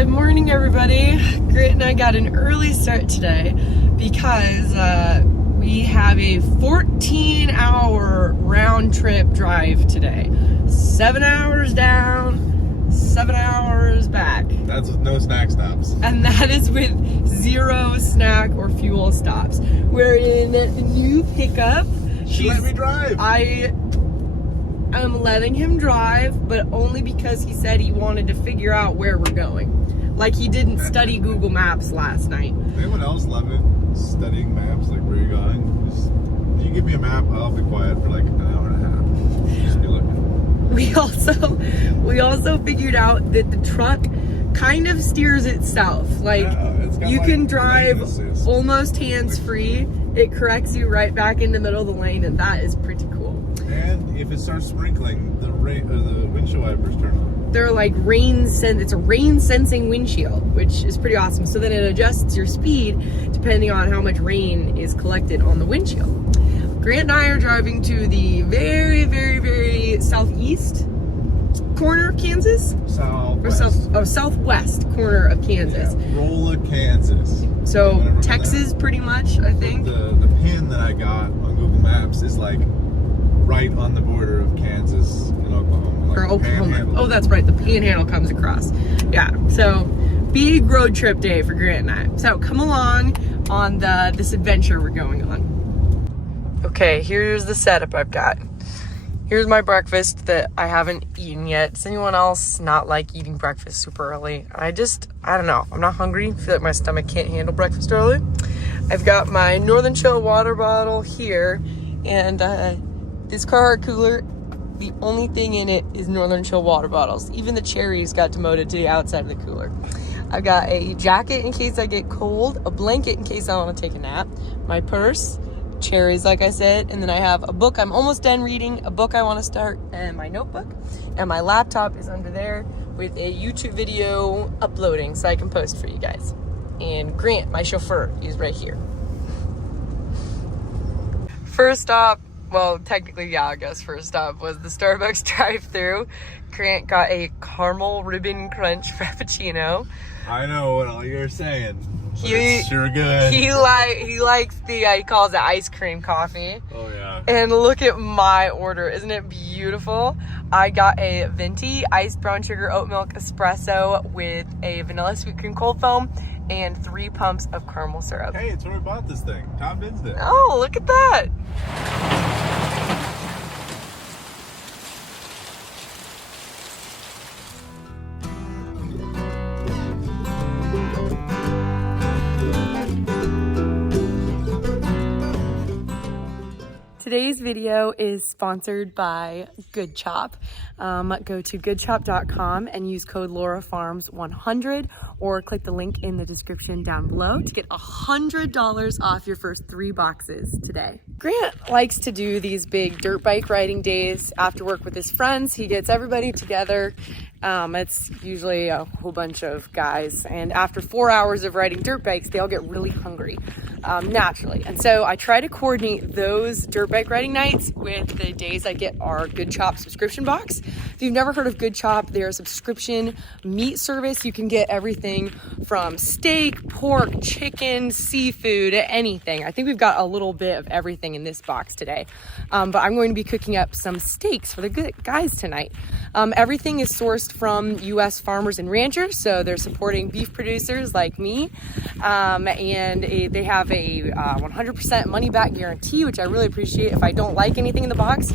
Good morning, everybody. Grant and I got an early start today because we have a 14-hour round trip drive today. 7 hours down, 7 hours back. That's with no snack stops. And that is with 0 snack or fuel stops. We're in a new pickup. She let me drive. I'm letting him drive, but only because he said he wanted to figure out where we're going. Like he didn't study Google Maps last night. Anyone else love it? Studying maps, like where you're going? Just, you give me a map, I'll be quiet for like an hour and a half. Just be looking. We also figured out that the truck kind of steers itself. Like you can drive almost hands-free. It corrects you right back in the middle of the lane, and that is pretty cool. And if it starts sprinkling, the windshield wipers turn on. They're like it's a rain sensing windshield, which is pretty awesome. So then it adjusts your speed depending on how much rain is collected on the windshield. Grant and I are driving to the very, very, very southeast corner of Kansas. Southwest corner of Kansas. Yeah, Aurora, Kansas. So Texas, pretty much, I think. The pin that I got on Google Maps is like right on the border of Kansas and Oklahoma. Like or Oklahoma. Oh, that's right. The Panhandle comes across. Yeah. So big road trip day for Grant and I. So come along on this adventure we're going on. Okay, here's the setup I've got. Here's my breakfast that I haven't eaten yet. Does anyone else not like eating breakfast super early? I don't know. I'm not hungry. I feel like my stomach can't handle breakfast early. I've got my Northern Chill water bottle here, and this Carhartt cooler, the only thing in it is Northern Chill water bottles. Even the cherries got demoted to the outside of the cooler. I've got a jacket in case I get cold, a blanket in case I want to take a nap, my purse, cherries like I said, and then I have a book I'm almost done reading, a book I want to start, and my notebook, and my laptop is under there with a YouTube video uploading so I can post for you guys. And Grant, my chauffeur, is right here. First stop, well, technically, yeah, I guess first stop was the Starbucks drive-thru. Grant got a caramel ribbon crunch frappuccino. I know what all you're saying. It's sure good. He likes he calls it ice cream coffee. Oh yeah. And look at my order. Isn't it beautiful? I got a venti iced brown sugar oat milk espresso with a vanilla sweet cream cold foam and 3 pumps of caramel syrup. Hey, it's where we bought this thing. Tom Dinsdale. Oh, look at that. Today's video is sponsored by Good Chop. Go to goodchop.com and use code LauraFarms100 or click the link in the description down below to get $100 off your first 3 boxes today. Grant likes to do these big dirt bike riding days after work with his friends. He gets everybody together. It's usually a whole bunch of guys, and after 4 hours of riding dirt bikes, they all get really hungry, naturally. And so I try to coordinate those dirt bike riding nights with the days I get our Good Chop subscription box. If you've never heard of Good Chop, they're a subscription meat service. You can get everything from steak, pork, chicken, seafood, anything. I think we've got a little bit of everything in this box today. But I'm going to be cooking up some steaks for the good guys tonight. Everything is sourced from U.S. farmers and ranchers, so they're supporting beef producers like me, and they have a 100% money-back guarantee, which I really appreciate. If I don't like anything in the box,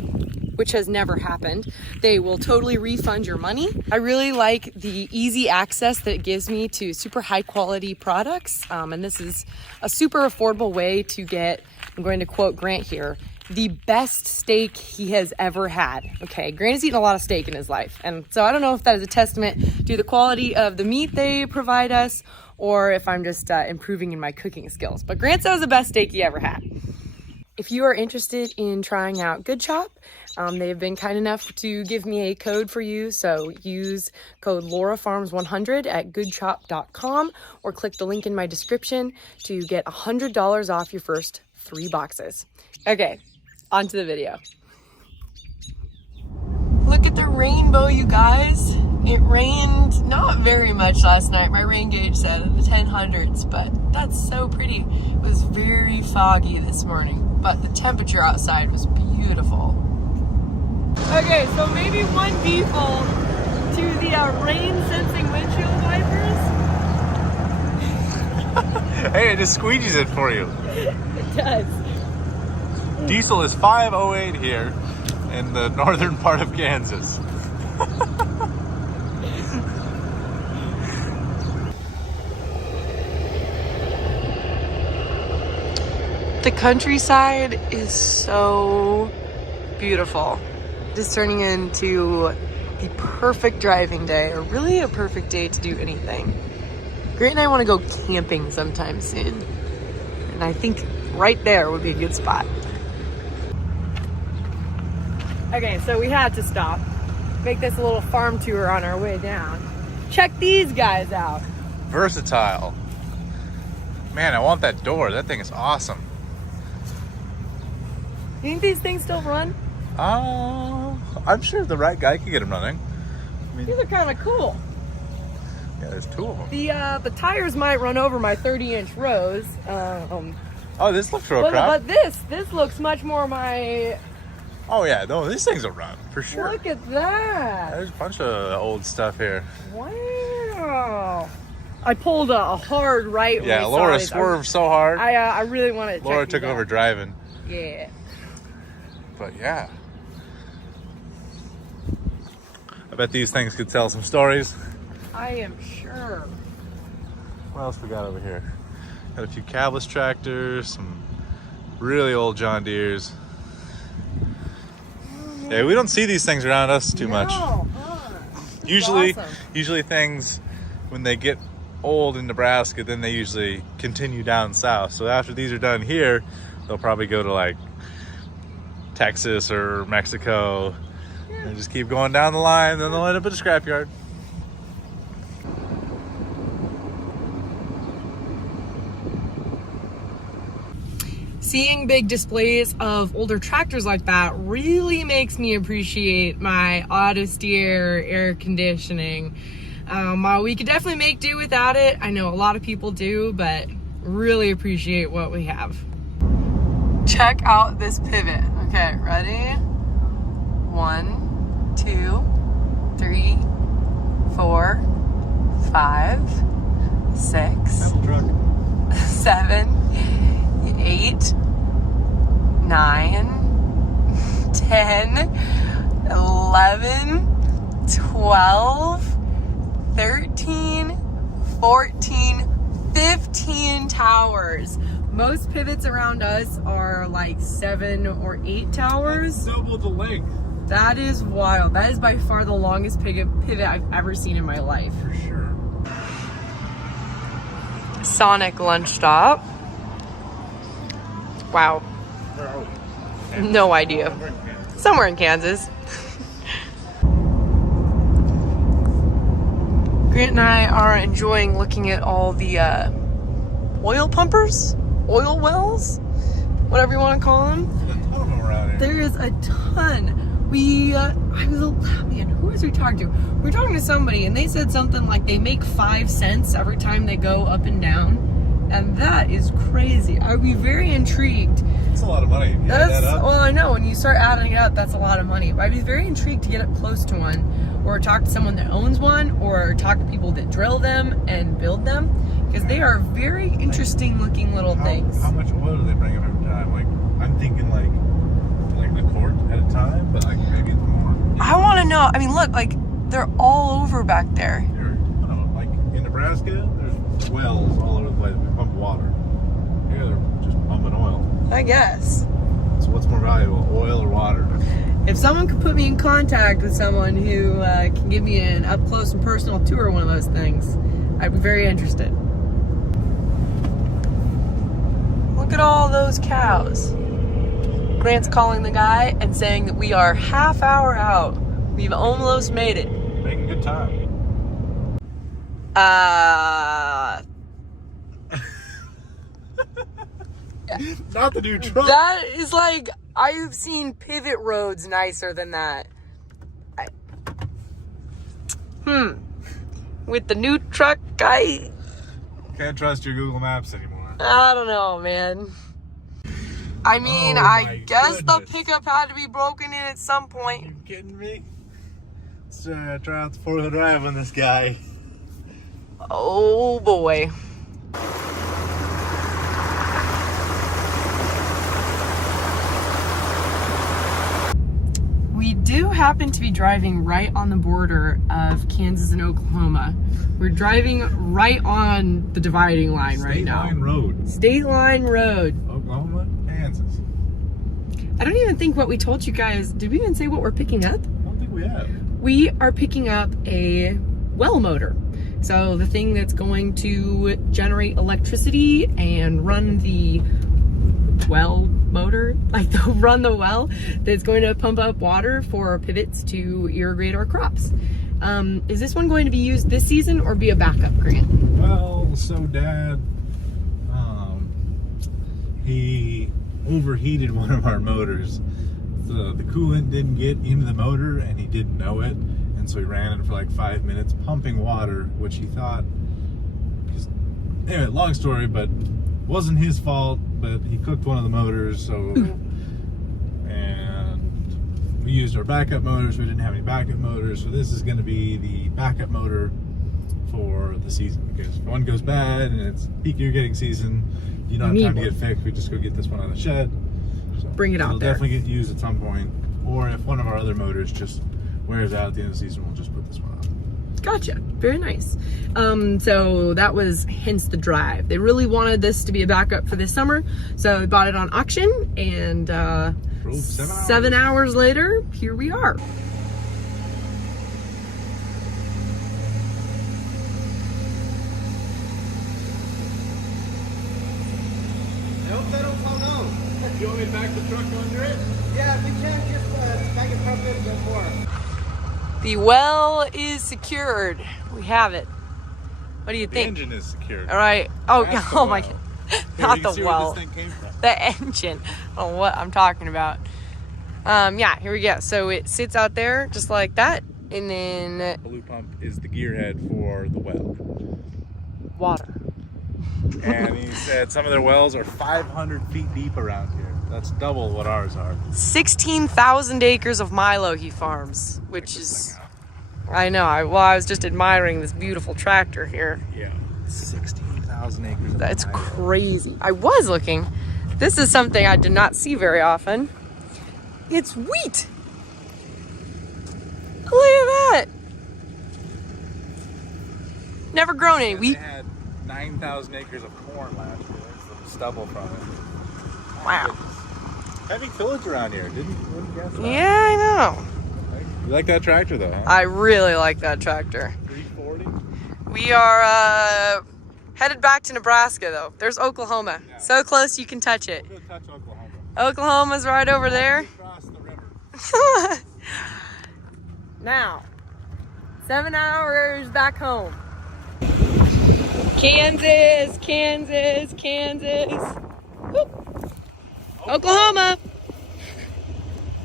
which has never happened, they will totally refund your money. I really like the easy access that it gives me to super high-quality products, and this is a super affordable way to get, I'm going to quote Grant here, the best steak he has ever had. Okay, Grant has eaten a lot of steak in his life, and so I don't know if that is a testament to the quality of the meat they provide us or if I'm just improving in my cooking skills. But Grant says the best steak he ever had. If you are interested in trying out Good Chop, they have been kind enough to give me a code for you, so use code LauraFarms100 at goodchop.com or click the link in my description to get $100 off your first 3 boxes. Okay, on to the video. Look at the rainbow, you guys. It rained not very much last night. My rain gauge said in the 1000s, but that's so pretty. It was very foggy this morning, but the temperature outside was beautiful. Okay, so maybe one default to the rain-sensing windshield wipers. Hey, it just squeegees it for you. It does. Diesel is 508 here in the northern part of Kansas. The countryside is so beautiful. Just turning into the perfect driving day, or really a perfect day to do anything. Grant and I want to go camping sometime soon, and I think right there would be a good spot. Okay, so we had to stop, make this a little farm tour on our way down. Check these guys out. Versatile. Man, I want that door. That thing is awesome. You think these things still run? I'm sure the right guy could get them running. I mean, These are kind of cool. yeah, there's two of them. The tires might run over my 30-inch Rose. Oh, this looks real But crap. this looks much more my... Oh yeah, no, these things will run for sure. Look at that. There's a bunch of old stuff here. Wow. I pulled a hard right. Yeah, when I Laura saw these. swerved so hard. I really wanted to check Laura these took out. over driving. Yeah. But yeah. I bet these things could tell some stories. I am sure. What else we got over here? Got a few cabless tractors, some really old John Deeres. Yeah, we don't see these things around us too much. No. Usually, awesome. usually things, when they get old in Nebraska, then they usually continue down south. So after these are done here, they'll probably go to like Texas or Mexico, and just keep going down the line. Then they'll end up at a scrapyard. Seeing big displays of older tractors like that really makes me appreciate my auto-steer air conditioning. While we could definitely make do without it, I know a lot of people do, but really appreciate what we have. Check out this pivot. Okay, ready? 1, 2, 3, 4, 5, 6, Metal truck. 7, 8, 9, 10, 11, 12, 13, 14, 15 towers. Most pivots around us are like 7 or 8 towers. That's double the length. That is wild. That is by far the longest pivot I've ever seen in my life. For sure. Sonic lunch stop. Wow. Where are we? No idea. Somewhere in Kansas. Grant and I are enjoying looking at all the oil pumpers, oil wells, whatever you want to call them. There's a ton of them around here. There is a ton. Who was we talking to? We were talking to somebody and they said something like they make 5 cents every time they go up and down. And that is crazy. I would be very intrigued. That's a lot of money. You add that up. Well, I know when you start adding it up, that's a lot of money. But I'd be very intrigued to get up close to one, or talk to someone that owns one, or talk to people that drill them and build them, because they are very interesting looking little things. How much oil do they bring up every time? Like, I'm thinking like the quart at a time, but like maybe it's more. I want to know. I mean, look, like they're all over back there. I don't know, like in Nebraska, there's wells all over the place. We pump water. Here they're just pumping oil. I guess. So what's more valuable, oil or water? If someone could put me in contact with someone who can give me an up close and personal tour of one of those things, I'd be very interested. Look at all those cows. Grant's calling the guy and saying that we are half hour out. We've almost made it. Making good time. Not the new truck. That is like, I've seen pivot roads nicer than that. With the new truck, I Can't trust your Google Maps anymore. don't know, man. I mean, Oh I guess the goodness. pickup had to be broken in at some point. You kidding me? Let's try out the 4-wheel drive on this guy. Oh boy. We do happen to be driving right on the border of Kansas and Oklahoma. We're driving right on the dividing line right now. State Line Road. State Line Road. Oklahoma, Kansas. I don't even think what we told you guys, did we even say what we're picking up? I don't think we have. We are picking up a well motor. So the thing that's going to generate electricity and run the well motor, like run the well that's going to pump up water for pivots to irrigate our crops. Is this one going to be used this season or be a backup, Grant? Well, so Dad, he overheated one of our motors. The coolant didn't get into the motor and he didn't know it. And so he ran it for like 5 minutes pumping water, which he thought, anyway, long story, but wasn't his fault, but he cooked one of the motors, so, and we used our backup motors. We didn't have any backup motors, so this is going to be the backup motor for the season, because if one goes bad and it's peak irrigating season, you don't have time to get fixed. We just go get this one out of the shed. So Bring it out it'll there. definitely get used at some point, or if one of our other motors just wears out at the end of the season, we'll just put this one out. Gotcha. Very nice. So that was hence the drive. They really wanted this to be a backup for this summer, so we bought it on auction, and Drove 7 hours later, here we are. I hope they don't fall down. You want me to back the truck under it? Yeah, if we can, just back it up a bit more. The well is secured. We have it. What do you The think? engine is secured. All right. Oh, That's the oh my well. God. Here, Not you the can see where well. this thing came from. The engine. I don't know what I'm talking about. Yeah, here we go. So it sits out there just like that, and then Blue pump is the gearhead for the well. water. And he said some of their wells are 500 feet deep around here. That's double what ours are. 16,000 acres of Milo he farms, which is, I know. I was just admiring this beautiful tractor here. Yeah. 16,000 acres. of That's Milo. crazy. I was looking. This is something I did not see very often. It's wheat. Look at that. Never grown any And wheat. They had 9,000 acres of corn last year. There's the stubble from it. Wow. Heavy tillage around here. Wouldn't guess that. Yeah, I know. You like that tractor though, huh? I really like that tractor. 340? We are headed back to Nebraska though. There's Oklahoma. Yeah. So close you can touch it. We'll go touch Oklahoma. Oklahoma's right over there. Across the river. Now, 7 hours back home. Kansas, Kansas, Kansas. Whoop. Oklahoma.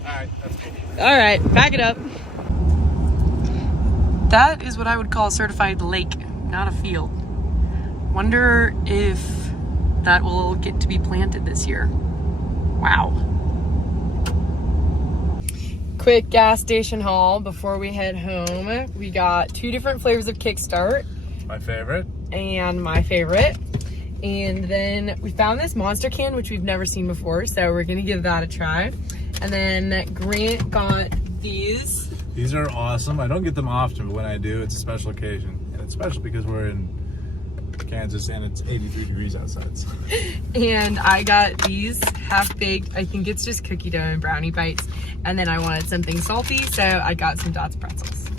Alright, that's cool. All right, pack it up. That is what I would call a certified lake, not a field. Wonder if that will get to be planted this year. Wow. Quick gas station haul before we head home. We got 2 different flavors of Kickstart My favorite. and my favorite. And then we found this monster can, which we've never seen before, so we're gonna give that a try. And then Grant got these. These are awesome. I don't get them often, but when I do, it's a special occasion. And it's special because we're in Kansas and it's 83 degrees outside. So. And I got these half-baked, I think it's just cookie dough and brownie bites. And then I wanted something salty, so I got some Dots pretzels.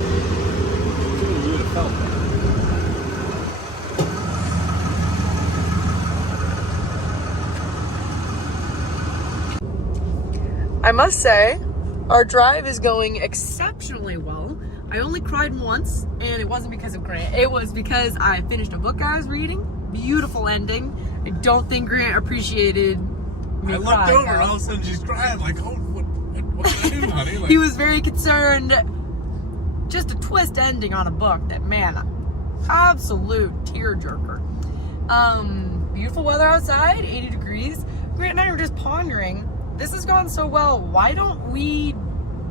You would have felt that. I must say, our drive is going exceptionally well. I only cried once, and it wasn't because of Grant. It was because I finished a book I was reading. Beautiful ending. I don't think Grant appreciated me I looked crying, over and though. all of a sudden she's crying like, oh, what did I do, honey? Like, He was very concerned just a twist ending on a book that, man, absolute tearjerker. Beautiful weather outside, 80 degrees. Grant and I were just pondering, this has gone so well, why don't we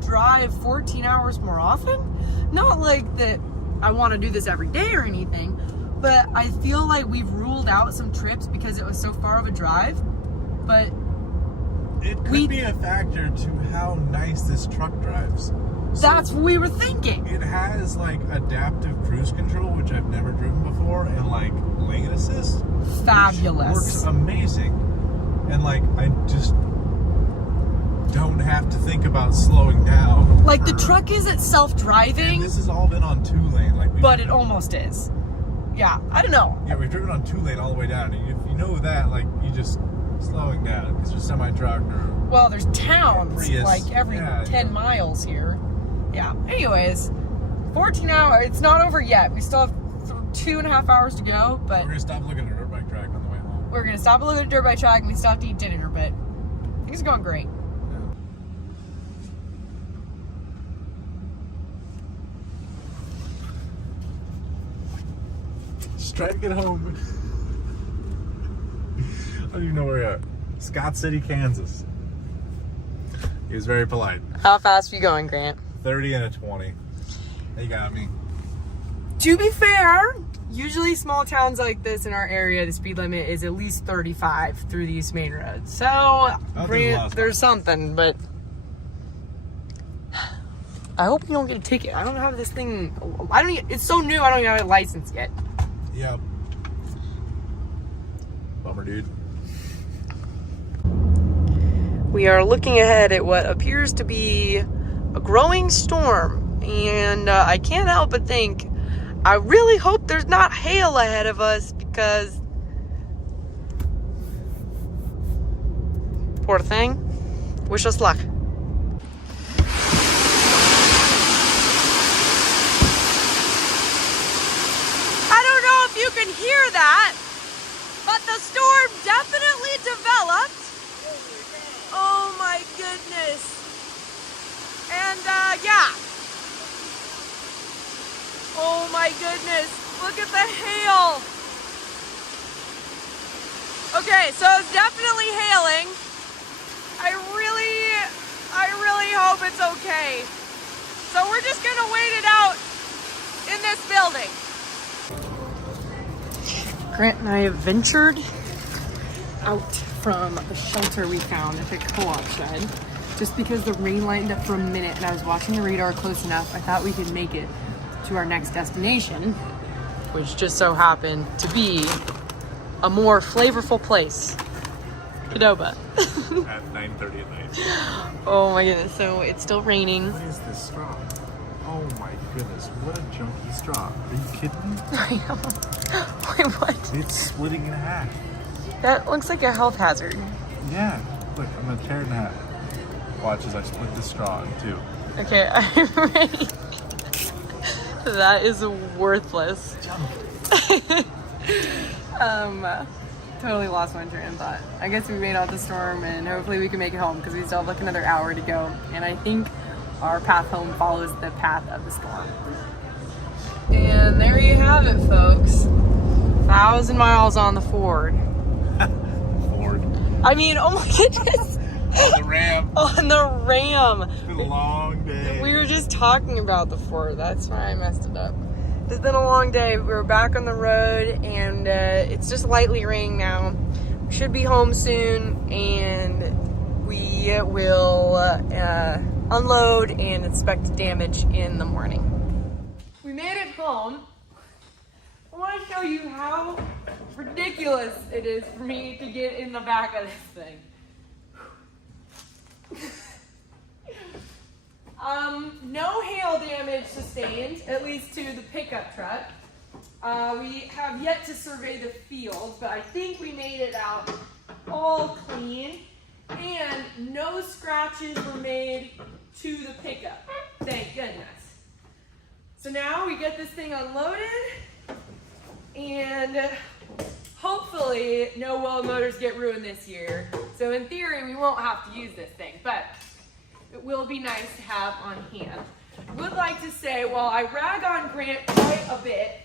drive 14 hours more often? Not like that I want to do this every day or anything, but I feel like we've ruled out some trips because it was so far of a drive, but it could be a factor to how nice this truck drives. That's what we were thinking. It has like adaptive cruise control, which I've never driven before, and like lane assist. Fabulous. Works amazing. And like, I just don't have to think about slowing down. Like the truck isn't self-driving. And this has all been on 2-lane, like. But it almost is. Yeah, I don't know. Yeah, we've driven on 2-lane all the way down, and if you know that, like, you just slowing down because there's semi-truck or. Well, there's towns Prius. like every 10 miles here. Yeah. Anyways, 14 hours. It's not over yet. We still have 2.5 hours to go, but We're gonna stop looking at a dirt bike track on the way home. we're gonna stop and look at a dirt bike track, and we still have to eat dinner, but things are going great. Just try to get home. I don't even know where we're at. Scott City, Kansas. He was very polite. How fast are you going, Grant? 30 and a 20. They got me. To be fair, usually small towns like this in our area, the speed limit is at least 35 through these main roads. So, Grant, there's something, but I hope you don't get a ticket. I don't have this thing. It's so new, I don't even have a license yet. Yep. Bummer, dude. We are looking ahead at what appears to be a growing storm, and I can't help but think, I really hope there's not hail ahead of us, because poor thing. Wish us luck. I don't know if you can hear that, but the storm definitely developed. Oh my goodness. And yeah. Oh my goodness. Look at the hail. Okay, so it's definitely hailing. I really hope it's okay. So we're just gonna wait it out in this building. Grant and I have ventured out from the shelter we found at the co-op shed, just because the rain lightened up for a minute and I was watching the radar close enough. I thought we could make it to our next destination, which just so happened to be a more flavorful place, Qdoba. At 9:30 at night. Oh my goodness, so it's still raining. What is this straw? Oh my goodness, what a junky straw. Are you kidding me? I know. Wait, what? It's splitting in half. That looks like a health hazard. Yeah, look, I'm gonna tear it in half. Watch as I split this straw in two. Okay, I'm ready. That is worthless. Totally lost my train of thought. I guess we made out the storm and hopefully we can make it home because we still have like another hour to go. And I think our path home follows the path of the storm. And there you have it, folks. 1,000 miles on the Ford. Ford. I mean, oh my goodness. On the Ram. On the Ram. It's been a long day. We were just talking about the Ford. That's why I messed it up. It's been a long day. We're back on the road and it's just lightly raining now. We should be home soon and we will unload and inspect damage in the morning. We made it home. I want to show you how ridiculous it is for me to get in the back of this thing. No hail damage sustained, at least to the pickup truck. We have yet to survey the field, but I think we made it out all clean, and no scratches were made to the pickup. Thank goodness. So now we get this thing unloaded, and hopefully no well motors get ruined this year. So in theory, we won't have to use this thing, but it will be nice to have on hand. would like to say, while I rag on Grant quite a bit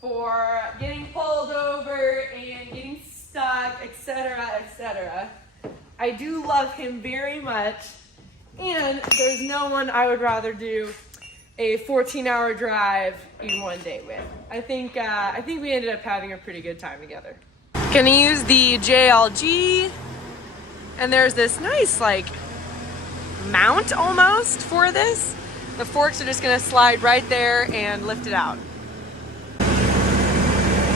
for getting pulled over and getting stuck, etc., etc., I do love him very much, and there's no one I would rather do a 14-hour drive in one day with. I think we ended up having a pretty good time together. Gonna use the JLG, and there's this nice like mount almost for this. The forks are just gonna slide right there and lift it out.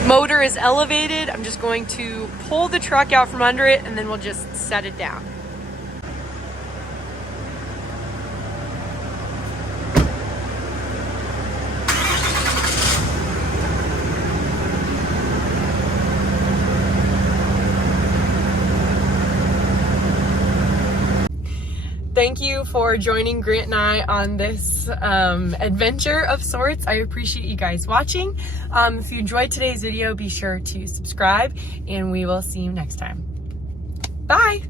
Motor is elevated. I'm just going to pull the truck out from under it and then we'll just set it down. Thank you for joining Grant and I on this adventure of sorts. I appreciate you guys watching. If you enjoyed today's video, be sure to subscribe and we will see you next time. Bye.